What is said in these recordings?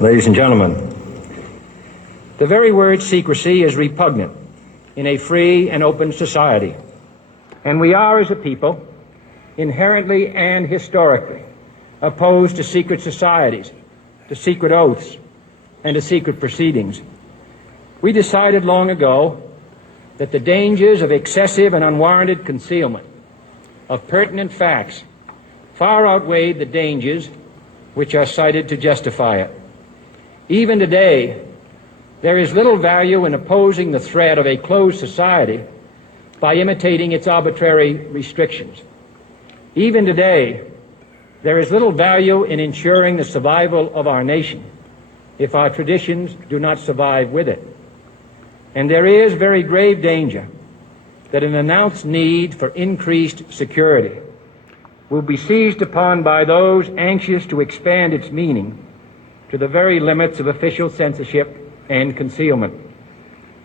Ladies and gentlemen, the very word secrecy is repugnant in a free and open society, and we are, as a people, inherently and historically opposed to secret societies, to secret oaths, and to secret proceedings. We decided long ago that the dangers of excessive and unwarranted concealment of pertinent facts far outweighed the dangers which are cited to justify it. Even today, there is little value in opposing the threat of a closed society by imitating its arbitrary restrictions. Even today, there is little value in ensuring the survival of our nation if our traditions do not survive with it. And there is very grave danger that an announced need for increased security will be seized upon by those anxious to expand its meaning to the very limits of official censorship and concealment.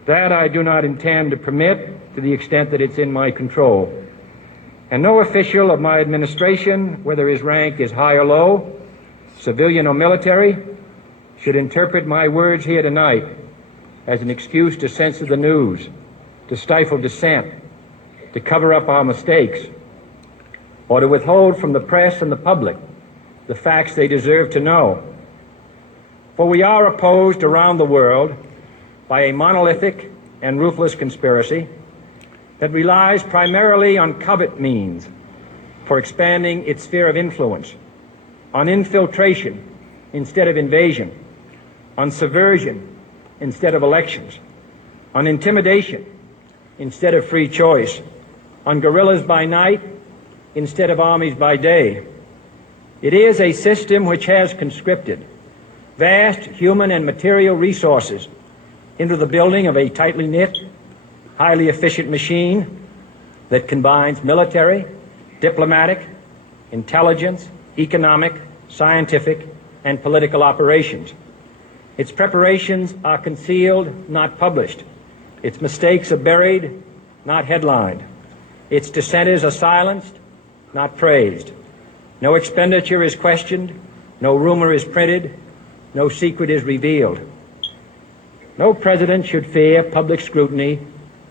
That I do not intend to permit to the extent that it's in my control. And no official of my administration, whether his rank is high or low, civilian or military, should interpret my words here tonight as an excuse to censor the news, to stifle dissent, to cover up our mistakes, or to withhold from the press and the public the facts they deserve to know. For we are opposed around the world by a monolithic and ruthless conspiracy that relies primarily on covert means for expanding its sphere of influence, on infiltration instead of invasion, on subversion instead of elections, on intimidation instead of free choice, on guerrillas by night instead of armies by day. It is a system which has conscripted vast human and material resources into the building of a tightly knit, highly efficient machine that combines military, diplomatic, intelligence, economic, scientific, and political operations. Its preparations are concealed, not published. Its mistakes are buried, not headlined. Its dissenters are silenced, not praised. No expenditure is questioned, no rumor is printed, no secret is revealed. No president should fear public scrutiny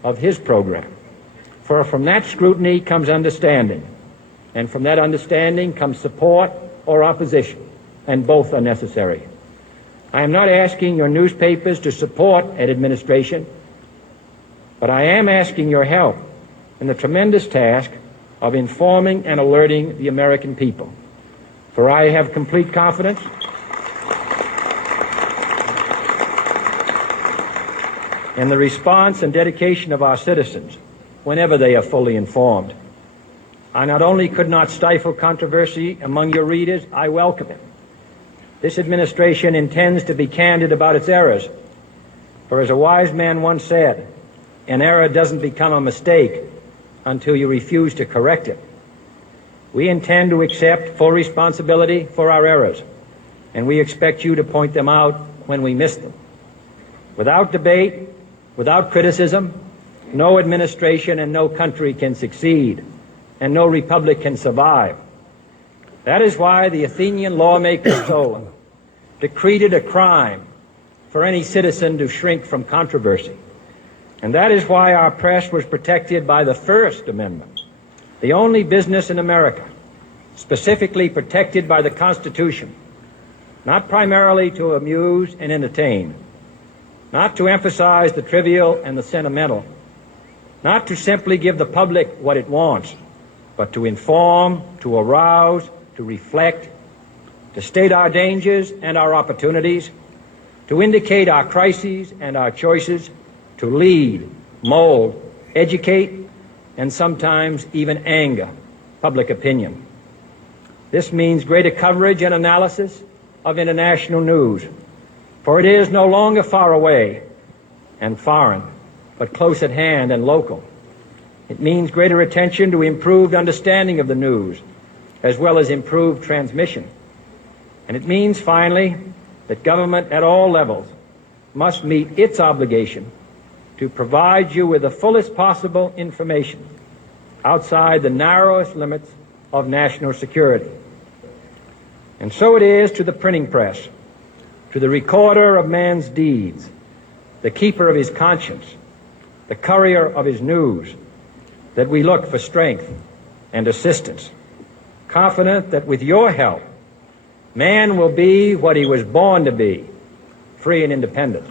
of his program, for from that scrutiny comes understanding, and from that understanding comes support or opposition, and both are necessary. I am not asking your newspapers to support an administration, but I am asking your help in the tremendous task of informing and alerting the American people. For I have complete confidence in the response and dedication of our citizens whenever they are fully informed. I not only could not stifle controversy among your readers, I welcome it. This administration intends to be candid about its errors. For as a wise man once said, an error doesn't become a mistake until you refuse to correct it. We intend to accept full responsibility for our errors, and we expect you to point them out when we miss them. Without debate, without criticism, no administration and no country can succeed, and no republic can survive. That is why the Athenian lawmaker Solon decreed it a crime for any citizen to shrink from controversy. And that is why our press was protected by the First Amendment, the only business in America specifically protected by the Constitution, not primarily to amuse and entertain, not to emphasize the trivial and the sentimental, not to simply give the public what it wants, but to inform, to arouse, to reflect, to state our dangers and our opportunities, to indicate our crises and our choices, to lead, mold, educate, and sometimes even anger public opinion. This means greater coverage and analysis of international news, for it is no longer far away and foreign, but close at hand and local. It means greater attention to improved understanding of the news, as well as improved transmission. And it means, finally, that government at all levels must meet its obligation to provide you with the fullest possible information outside the narrowest limits of national security. And so it is to the printing press, to the recorder of man's deeds, the keeper of his conscience, the courier of his news, that we look for strength and assistance, confident that with your help, man will be what he was born to be, free and independent.